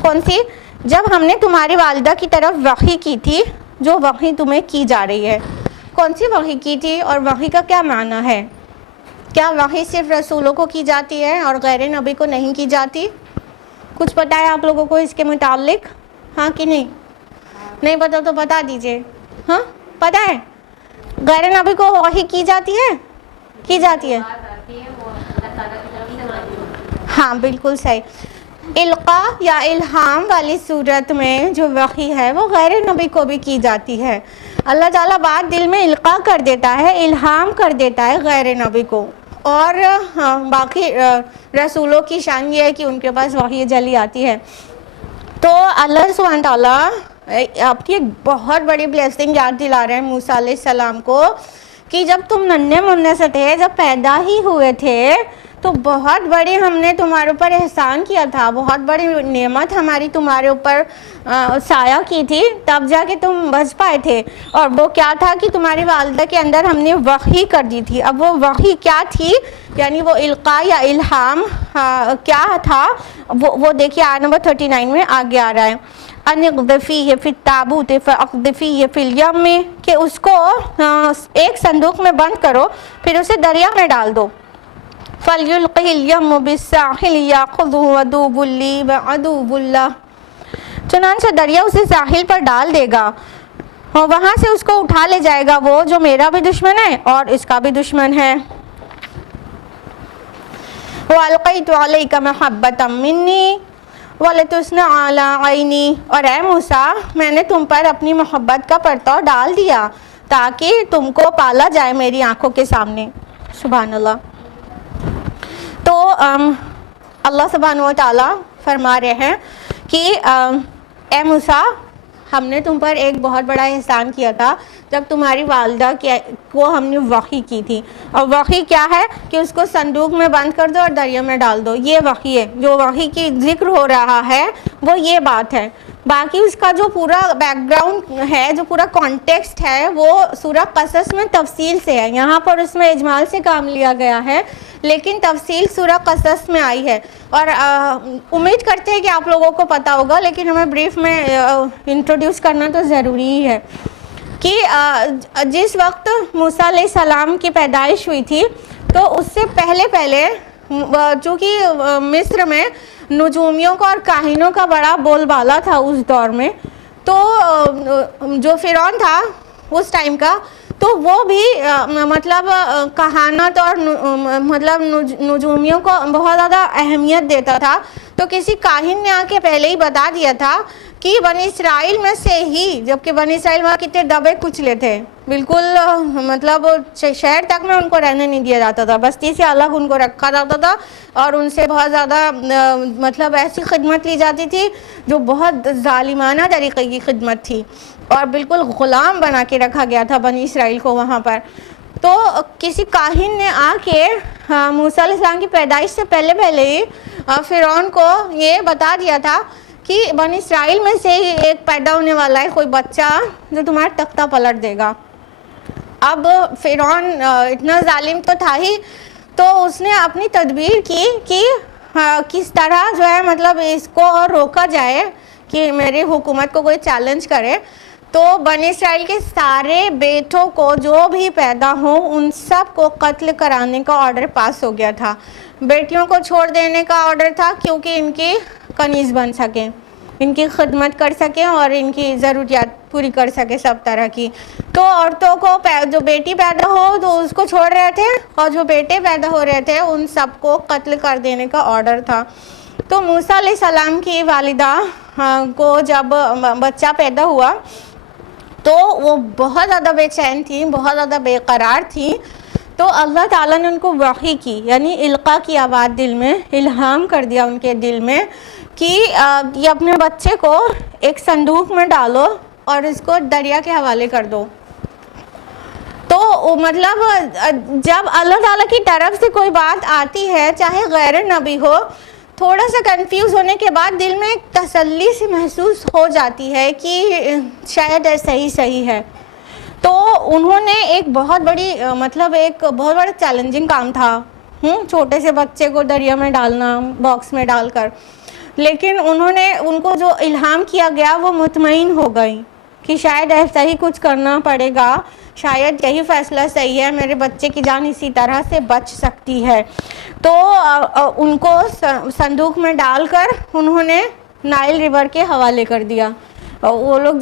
کون سی؟ جب ہم نے تمہاری والدہ کی طرف وحی کی تھی جو وحی تمہیں کی جا رہی ہے. کون سی وحی کی تھی اور وحی کا کیا معنی ہے؟ کیا وحی صرف رسولوں کو کی جاتی ہے اور غیر نبی کو نہیں کی جاتی؟ کچھ پتہ ہے آپ لوگوں کو اس کے متعلق؟ ہاں کہ نہیں؟ نہیں پتہ تو بتا دیجئے. ہاں پتہ ہے غیر نبی کو وحی کی جاتی ہے؟ کی جاتی ہے. ہاں بالکل صحیح. القاء یا الہام والی صورت میں جو وحی ہے وہ غیر نبی کو بھی کی جاتی ہے. اللہ تعالیٰ بات دل میں القاء کر دیتا ہے، الہام کر دیتا ہے غیر نبی کو. اور باقی رسولوں کی شان یہ ہے کہ ان کے پاس وحی جلی آتی ہے. تو اللہ سبحانہ تعالیٰ آپ کی ایک بہت بڑی بلیسنگ یاد دلا رہے ہیں موسیٰ علیہ السلام کو کہ جب تم ننھے منھے سے تھے، جب پیدا ہی ہوئے تھے، تو بہت بڑی ہم نے تمہارے اوپر احسان کیا تھا، بہت بڑی نعمت ہماری تمہارے اوپر سایہ کی تھی، تب جا کے تم بچ پائے تھے۔ اور وہ کیا تھا کہ تمہاری والدہ کے اندر ہم نے وحی کر دی تھی۔ اب وہ وحی کیا تھی، یعنی وہ القاء یا الہام کیا تھا، وہ دیکھیے آیت نمبر 39 میں آگے آ رہا ہے، ان اقذفیہ فی التابوت فاقذفیہ فی الیم، کہ اس کو ایک صندوق میں بند کرو پھر اسے دریا میں ڈال دو، فَلْيُلْقِهِ الْيَمُّ بِالسَّاحِلِ يَأْخُذْهُ عَدُوٌّ لِّي وَعَدُوٌّ لَّهُ، چنانچہ دریا اسے ساحل پر ڈال دے گا اور وہاں سے اس کو اٹھا لے جائے گا، وہ جو میرا بھی دشمن ہے اور اس کا بھی دشمن ہے۔ وَأَلْقَيْتُ عَلَيْكَ مَحَبَّةً مِّنِّي وَلِتُصْنَعَ عَلَىٰ عَيْنِي، اور اے موسیٰ میں نے تم پر اپنی محبت کا پرتو ڈال دیا تاکہ تم کو پالا جائے میری آنکھوں کے سامنے۔ سبحان اللہ۔ تو اللہ سبحانہ و تعالیٰ فرما رہے ہیں کہ اے موسیٰ ہم نے تم پر ایک بہت بڑا احسان کیا تھا جب تمہاری والدہ کو ہم نے وحی کی تھی، اور وحی کیا ہے کہ اس کو صندوق میں بند کر دو اور دریا میں ڈال دو، یہ وحی ہے۔ جو وحی کی ذکر ہو رہا ہے وہ یہ بات ہے، باقی اس کا جو پورا بیک گراؤنڈ ہے، جو پورا کانٹیکسٹ ہے، وہ سورہ قصص میں تفصیل سے ہے، یہاں پر اس میں اجمال سے کام لیا گیا ہے لیکن تفصیل سورہ قصص میں آئی ہے، اور امید کرتے ہیں کہ آپ لوگوں کو پتہ ہوگا لیکن ہمیں بریف میں انٹروڈیوس کرنا تو ضروری ہی ہے کہ جس وقت موسیٰ علیہ السلام کی پیدائش ہوئی تھی تو اس سے پہلے چونکہ مصر میں نجومیوں کا اور کاہنوں کا بڑا بول بالا تھا اس دور میں، تو جو فرعون تھا اس ٹائم کا، تو وہ بھی مطلب کہانت اور مطلب نجومیوں کو بہت زیادہ اہمیت دیتا تھا۔ تو کسی کاہن نے آ کے پہلے ہی بتا دیا تھا کہ بنی اسرائیل میں سے ہی، جبکہ بنی اسرائیل وہاں کتنے دبے کچلے تھے، بالکل مطلب شہر تک میں ان کو رہنے نہیں دیا جاتا تھا، بستی سے الگ ان کو رکھا جاتا تھا اور ان سے بہت زیادہ مطلب ایسی خدمت لی جاتی تھی جو بہت ظالمانہ طریقے کی خدمت تھی، اور بالکل غلام بنا کے رکھا گیا تھا بنی اسرائیل کو وہاں پر۔ تو کسی کاہن نے آ کے موسیٰ علیہ السلام کی پیدائش سے پہلے ہی فرعون کو یہ بتا دیا تھا کہ بنی اسرائیل میں سے ہی ایک پیدا ہونے والا ہے کوئی بچہ جو تمہارا تختہ پلٹ دے گا۔ اب فرعون اتنا ظالم تو تھا ہی، تو اس نے اپنی تدبیر کی کہ کس طرح جو ہے مطلب اس کو روکا جائے کہ میری حکومت کو کوئی چیلنج کرے۔ تو بنی اسرائیل کے سارے بیٹوں کو جو بھی پیدا ہوں ان سب کو قتل کرانے کا آرڈر پاس ہو گیا تھا، بیٹیوں کو چھوڑ دینے کا آرڈر تھا کیونکہ ان کی کنیز بن سکیں، ان کی خدمت کر سکیں اور ان کی ضروریات پوری کر سکے سب طرح کی۔ تو عورتوں کو جو بیٹی پیدا ہو تو اس کو چھوڑ رہے تھے، اور جو بیٹے پیدا ہو رہے تھے ان سب کو قتل کر دینے کا آرڈر تھا۔ تو موسیٰ علیہ السلام کی والدہ کو جب بچہ پیدا ہوا تو وہ بہت زیادہ بے چین تھی، بہت زیادہ بے قرار تھی، تو اللہ تعالیٰ نے ان کو وحی کی، یعنی القاء کی آواز دل میں، الہام کر دیا ان کے دل میں کہ یہ اپنے بچے کو ایک صندوق میں ڈالو اور اس کو دریا کے حوالے کر دو۔ تو مطلب جب اللہ تعالیٰ کی طرف سے کوئی بات آتی ہے چاہے غیر نبی ہو، تھوڑا سا کنفیوز ہونے کے بعد دل میں ایک تسلی سی محسوس ہو جاتی ہے کہ شاید صحیح ہے۔ تو انہوں نے ایک بہت بڑی مطلب ایک بہت بڑا چیلنجنگ کام تھا، چھوٹے سے بچے کو دریا میں ڈالنا باکس میں ڈال کر، لیکن انہوں نے ان کو جو الہام کیا گیا وہ مطمئن ہو گئی کہ شاید ایسا ہی کچھ کرنا پڑے گا، شاید یہی فیصلہ صحیح ہے، میرے بچے کی جان اسی طرح سے بچ سکتی ہے۔ تو ان کو صندوق میں ڈال کر انہوں نے نائل ریور کے حوالے کر دیا، وہ لوگ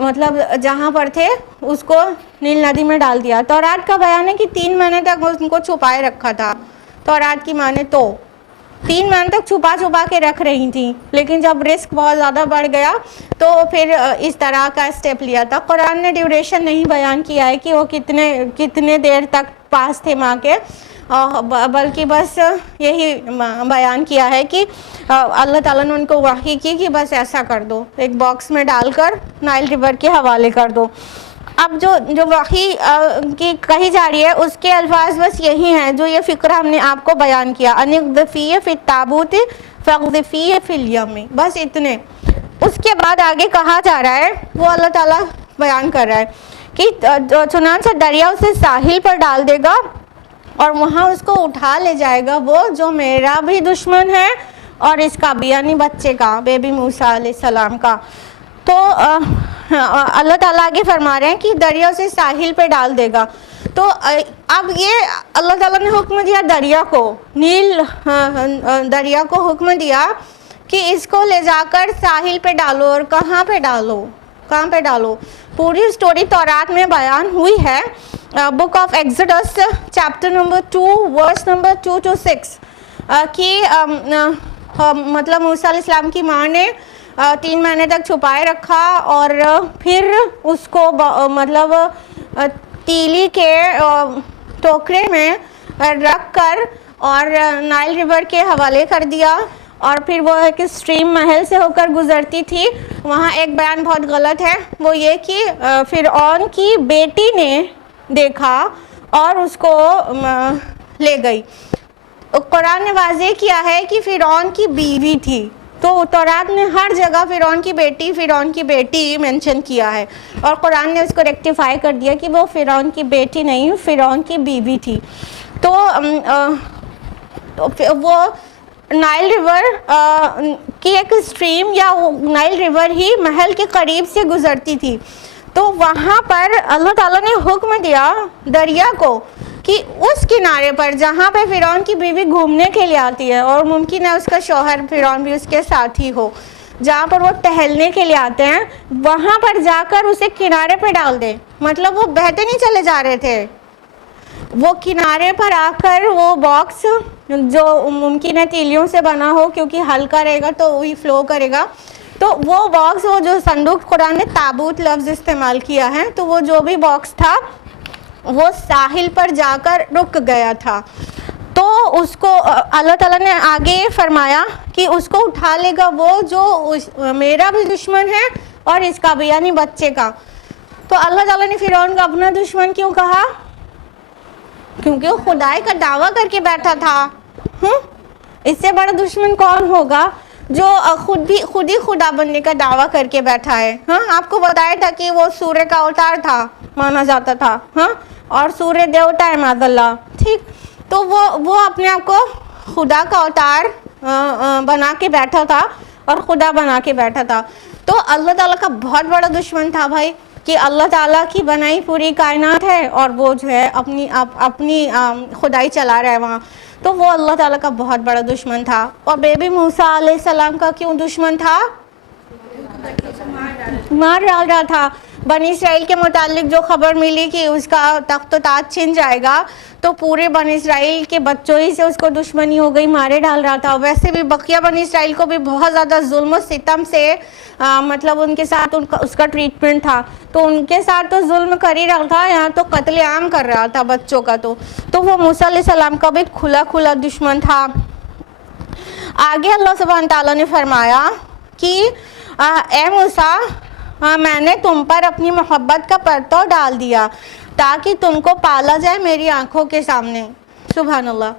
مطلب جہاں پر تھے اس کو نیل ندی میں ڈال دیا۔ تورات کا بیان ہے کہ 3 مہینے تک ان کو چھپائے رکھا تھا، تورات کی مانے تو 3 مہینے تک چھپا کے رکھ رہی تھیں، لیکن جب رسک بہت زیادہ بڑھ گیا تو پھر اس طرح کا اسٹیپ لیا تھا۔ قرآن نے ڈیوریشن نہیں بیان کیا ہے کہ وہ کتنے دیر تک پاس تھے ماں کے، بلکہ بس یہی بیان کیا ہے کہ اللہ تعالیٰ نے ان کو وحی کی کہ بس ایسا کر دو، ایک باکس میں ڈال کر نائل ریور کے حوالے کر دو۔ اب جو وحی کی کہی جا رہی ہے اس کے الفاظ بس یہی ہیں جو یہ فقرہ ہم نے آپ کو بیان کیا، انقذفیہ فی التابوت فاقذفیہ فی الیم، بس اتنے. اس کے بعد آگے کہا جا رہا ہے، وہ اللہ تعالیٰ بیان کر رہا ہے کہ چنانچہ دریا اسے ساحل پر ڈال دے گا اور وہاں اس کو اٹھا لے جائے گا وہ جو میرا بھی دشمن ہے اور اس کا بھی، یعنی بچے کا، بیبی موسیٰ علیہ السلام کا. تو اللہ تعالیٰ آگے فرما رہے ہیں کہ دریا اسے ساحل پہ ڈال دے گا. تو اب یہ اللہ تعالیٰ نے حکم دیا دریا کو، نیل دریا کو حکم دیا کہ اس کو لے جا کر ساحل پہ ڈالو. اور کہاں پہ ڈالو؟ پوری سٹوری تورات میں بیان ہوئی ہے. Book of Exodus chapter number 2 verse number 2 to 6 کہ مطلب موسیٰ علیہ السلام کی ماں نے 3 مہینے تک چھپائے رکھا اور پھر اس کو مطلب تیلی کے ٹوکرے میں رکھ کر اور نائل ریور کے حوالے کر دیا. اور پھر وہ ایک اسٹریم محل سے ہو کر گزرتی تھی. وہاں ایک بیان بہت غلط ہے، وہ یہ کہ فرعون کی بیٹی نے دیکھا اور اس کو لے گئی. قرآن نے واضح کیا ہے کہ فرعون کی بیوی تھی. تو تورات نے ہر جگہ فرعون کی بیٹی مینشن کیا ہے، اور قرآن نے اس کو ریکٹیفائی کر دیا کہ وہ فرعون کی بیٹی نہیں، فرعون کی بیوی تھی. تو وہ نائل ریور کی ایک اسٹریم یا نائل ریور ہی محل کے قریب سے گزرتی تھی. تو وہاں پر اللہ تعالیٰ نے حکم دیا دریا کو کہ اس کنارے پر جہاں پہ فرعون کی بیوی گھومنے کے لیے آتی ہے، اور ممکن ہے اس کا شوہر فرعون بھی اس کے ساتھ ہی ہو، جہاں پر وہ ٹہلنے کے لیے آتے ہیں، وہاں پر جا کر اسے کنارے پہ ڈال دے. مطلب وہ بہتے نہیں چلے جا رہے تھے، وہ کنارے پر آ کر وہ باکس جو ممکن ہے تیلیوں سے بنا ہو کیونکہ ہلکا رہے گا تو وہی فلو کرے گا، تو وہ باکس، وہ جو صندوق، قرآن نے تابوت لفظ استعمال کیا ہے، تو وہ جو بھی باکس تھا وہ ساحل پر جا کر رک گیا تھا. تو اس کو اللہ تعالیٰ نے آگے فرمایا کہ اس کو اٹھا لے گا وہ جو میرا بھی دشمن ہے اور اس کا بھی، یعنی بچے کا. تو اللہ تعالیٰ نے فرعون کو اپنا دشمن کیوں کہا؟ کیونکہ وہ خدائی کا دعویٰ کر کے بیٹھا تھا. اس سے بڑا دشمن کون ہوگا جو خود ہی خدا بننے کا دعویٰ کر کے بیٹھا ہے. آپ کو بتایا تھا کہ وہ سورہ کا اوتار تھا، مانا جاتا تھا، اور سورہ دیوتا ہے معاذ اللہ. ٹھیک، تو وہ اپنے آپ کو خدا کا اوتار بنا کے بیٹھا تھا اور خدا بنا کے بیٹھا تھا. تو اللہ تعالیٰ کا بہت بڑا دشمن تھا بھائی، کہ اللہ تعالیٰ کی بنائی پوری کائنات ہے اور وہ جو ہے اپنی خدائی چلا رہا ہے وہاں. تو وہ اللہ تعالیٰ کا بہت بڑا دشمن تھا. اور بیبی موسیٰ علیہ السلام کا کیوں دشمن تھا؟ مار ڈال رہا تھا. بنی اسرائیل کے متعلق جو خبر ملی کہ اس کا تخت و تاج چھن جائے گا، تو پورے بنی اسرائیل کے بچوں ہی سے اس کو دشمنی ہو گئی، مارے ڈال رہا تھا. ویسے بھی بقیہ بنی اسرائیل کو بھی بہت زیادہ ظلم و ستم سے مطلب ان کے ساتھ اس کا ٹریٹمنٹ تھا. تو ان کے ساتھ تو ظلم کر ہی رہا تھا، یہاں تو قتل عام کر رہا تھا بچوں کا. تو وہ موسیٰ علیہ السلام کا بھی کھلا دشمن تھا. آگے اللہ سبحانہ تعالیٰ نے فرمایا کہ اے موسیٰ، میں نے تم پر اپنی محبت کا پرتو ڈال دیا تاکہ تم کو پالا جائے میری آنکھوں کے سامنے. سبحان اللہ.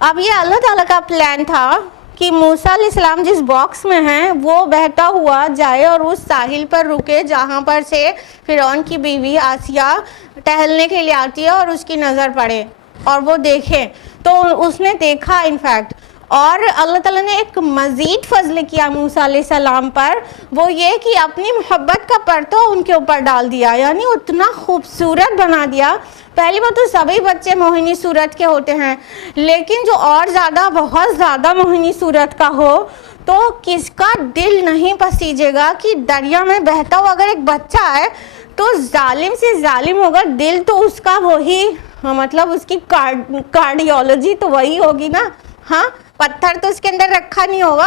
اب یہ اللہ تعالیٰ کا پلان تھا کہ موسیٰ علیہ السلام جس باکس میں ہیں وہ بہتا ہوا جائے اور اس ساحل پر رکے جہاں پر سے فرعون کی بیوی آسیہ ٹہلنے کے لیے آتی ہے اور اس کی نظر پڑے اور وہ دیکھے. تو اس نے دیکھا انفیکٹ. اور اللہ تعالیٰ نے ایک مزید فضل کیا موسیٰ علیہ السلام پر، وہ یہ کہ اپنی محبت کا پرتو ان کے اوپر ڈال دیا، یعنی اتنا خوبصورت بنا دیا. پہلی بات تو سبھی بچے موہنی صورت کے ہوتے ہیں، لیکن جو اور زیادہ بہت زیادہ موہنی صورت کا ہو تو کس کا دل نہیں پسیجے گا کہ دریا میں بہتا ہوا اگر ایک بچہ ہے تو ظالم سے ظالم ہوگا، دل تو اس کا وہی، مطلب اس کی کارڈیولوجی تو وہی ہوگی نا. پتھر تو اس کے اندر رکھا نہیں ہوگا،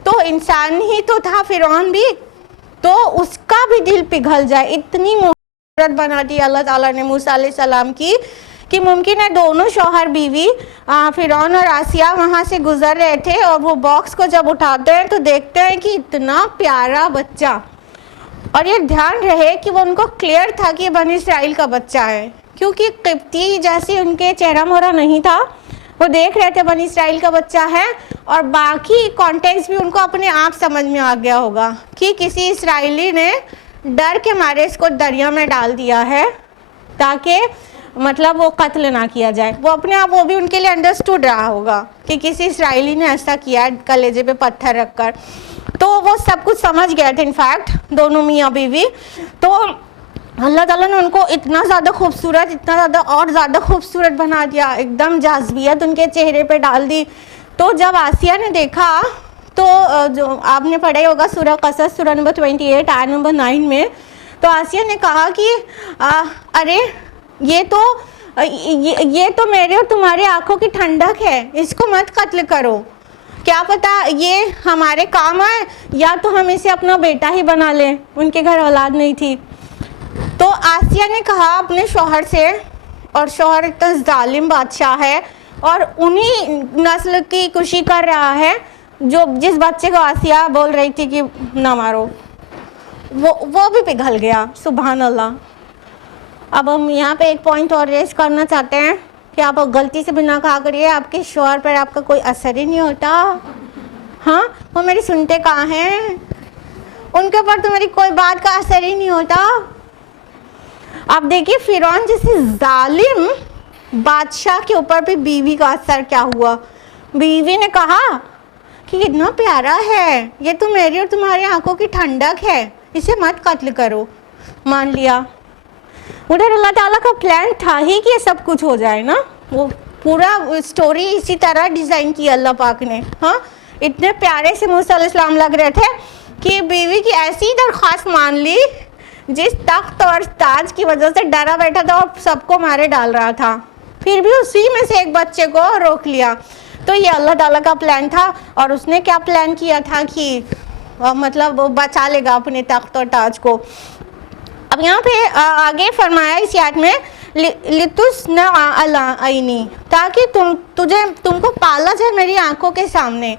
تو انسان ہی تو تھا فرعون بھی، تو اس کا بھی دل پگھل جائے. اتنی محبت بنا دی اللہ تعالیٰ نے موسیٰ علیہ السلام کی کہ ممکن ہے دونوں شوہر بیوی فرعون اور آسیہ وہاں سے گزر رہے تھے اور وہ باکس کو جب اٹھاتے ہیں تو دیکھتے ہیں کہ اتنا پیارا بچہ اور یہ دھیان رہے کہ وہ ان کو کلیئر تھا کہ یہ بنی اسرائیل کا بچہ ہے، کیونکہ قبطی جیسی ان کے چہرہ مہرہ نہیں تھا، وہ دیکھ رہے تھے بنی اسرائیل کا بچہ ہے، اور باقی کانٹیکسٹ بھی ان کو اپنے آپ سمجھ میں آ گیا ہوگا کہ کسی اسرائیلی نے ڈر کے مارے اس کو دریا میں ڈال دیا ہے تاکہ مطلب وہ قتل نہ کیا جائے. وہ اپنے آپ وہ بھی ان کے لیے انڈرسٹوڈ رہا ہوگا کہ کسی اسرائیلی نے ایسا کیا ہے کلیجے پہ پتھر رکھ کر. تو وہ سب کچھ سمجھ گئے تھے انفیکٹ دونوں میاں بیوی. تو اللہ تعالیٰ نے ان کو اتنا زیادہ خوبصورت، اتنا زیادہ اور زیادہ خوبصورت بنا دیا، ایک دم جاذبیت ان کے چہرے پہ ڈال دی. تو جب آسیہ نے دیکھا تو جو آپ نے پڑھا ہی ہوگا سورہ قصص سورہ نمبر 28 آیت نمبر 9 میں، تو آسیہ نے کہا کہ ارے یہ تو میرے اور تمہاری آنکھوں کی ٹھنڈک ہے، اس کو مت قتل کرو، کیا پتا یہ ہمارے کام آئے، یا تو ہم اسے اپنا بیٹا ہی بنا لیں. ان کے گھر اولاد نہیں تھی. تو آسیہ نے کہا اپنے شوہر سے، اور شوہر اتنا ظالم بادشاہ ہے اور انہی نسل کی کشی کر رہا ہے جس بچے کو آسیہ بول رہی تھی کہ نہ مارو، وہ بھی پگھل گیا. سبحان اللہ. اب ہم یہاں پہ ایک پوائنٹ اور ریز کرنا چاہتے ہیں کہ آپ غلطی سے بھی نہ کہا کریے آپ کے شوہر پر آپ کا کوئی اثر ہی نہیں ہوتا. ہاں وہ میری سنتے کہاں ہیں، ان کے اوپر تو میری کوئی بات کا اثر ہی نہیں ہوتا. آپ دیکھیے فرعون جیسے ظالم بادشاہ کے اوپر بھی بیوی کا اثر کیا ہوا. بیوی نے کہا کہ اتنا پیارا ہے، یہ تو میری اور تمہاری آنکھوں کی ٹھنڈک ہے، اسے مت قتل کرو. مان لیا. ادھر اللہ تعالیٰ کا پلان تھا ہی کہ یہ سب کچھ ہو جائے نا، وہ پورا اسٹوری اسی طرح ڈیزائن کی اللہ پاک نے. ہاں اتنے پیارے سے موسیٰ علیہ السلام لگ رہے تھے کہ بیوی کی ایسی درخواست مان لی جس تخت اور تاج کی وجہ سے ڈرا بیٹھا تھا اور سب کو مارے ڈال رہا تھا، پھر بھی اسی میں سے ایک بچے کو روک لیا. تو یہ اللہ تعالیٰ کا پلان تھا. اور اس نے کیا پلان کیا تھا کہ مطلب وہ بچا لے گا اپنے تخت اور تاج کو. اب یہاں پہ آگے فرمایا اس آیت میں لِتُصْنَعَ عَلَىٰ عَيْنِي، تاکہ تم کو پالا جائے میری آنکھوں کے سامنے.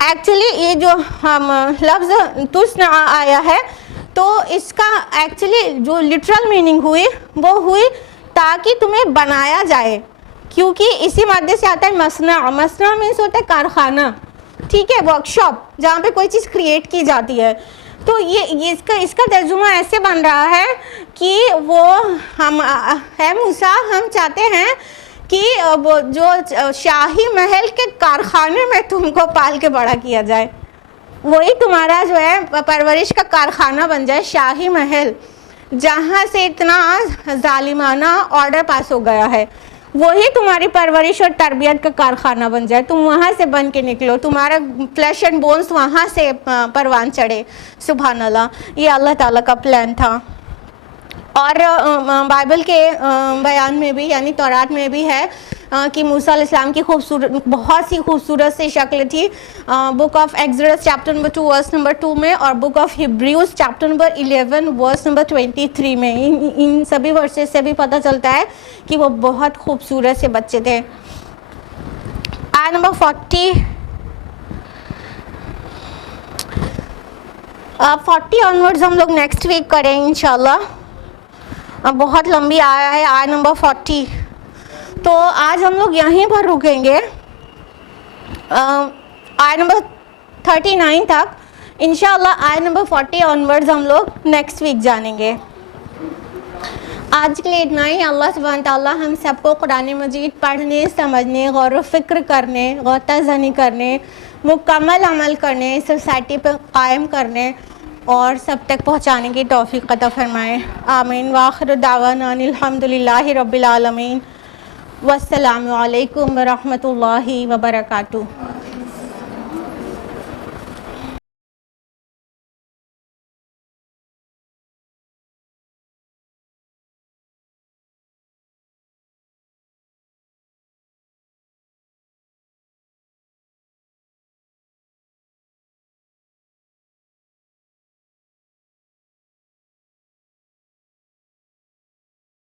ایکچولی یہ جو لفظ تُصْنَعَ آیا ہے تو اس کا ایکچولی جو لٹرل میننگ ہوئی وہ ہوئی تاکہ تمہیں بنایا جائے، کیونکہ اسی مادے سے آتا ہے مصنع. مصنع مینس ہوتا ہے کارخانہ، ٹھیک ہے، ورک شاپ جہاں پہ کوئی چیز کریٹ کی جاتی ہے. تو یہ اس کا ترجمہ ایسے بن رہا ہے کہ وہ ہے موسیٰ، ہم چاہتے ہیں کہ وہ جو شاہی محل کے کارخانے میں تم کو پال کے بڑا کیا جائے، وہی تمہارا جو ہے پرورش کا کارخانہ بن جائے. شاہی محل جہاں سے اتنا ظالمانہ آرڈر پاس ہو گیا ہے، وہی تمہاری پرورش اور تربیت کا کارخانہ بن جائے. تم وہاں سے بن کے نکلو، تمہارا فلیش اینڈ بونز وہاں سے پروان چڑھے. سبحان اللہ. یہ اللہ تعالیٰ کا پلان تھا. اور بائبل کے بیان میں بھی یعنی تورات میں بھی ہے کہ موسیٰ علیہ السلام کی بہت سی خوبصورت سی شکل تھی. Book of Exodus chapter number 2 verse number 2 میں، اور book of Hebrews chapter number 11 verse number 23 میں. ان سبھی ورسز سے بھی پتہ چلتا ہے کہ وہ بہت خوبصورت سے بچے تھے. آیت نمبر 40 آنورڈز ہم لوگ نیکسٹ ویک کریں انشاءاللہ. بہت لمبی آیا ہے آیت نمبر 40. تو آج ہم لوگ یہیں پر رکیں گے آیت نمبر 39 تک. انشاءاللہ آیت نمبر 40 آنورڈز ہم لوگ نیکسٹ ویک جانیں گے. آج کے لیے اتنا ہی. اللہ سبحانہ تعالیٰ ہم سب کو قرآن مجید پڑھنے، سمجھنے، غور و فکر کرنے، غوطہ زنی کرنے، مکمل عمل کرنے، سوسائٹی پہ قائم کرنے اور سب تک پہنچانے کی توفیق عطا فرمائے. آمین. وآخر دعوانا الحمدللہ رب العالمین. والسلام علیکم ورحمۃ اللہ وبرکاتہ.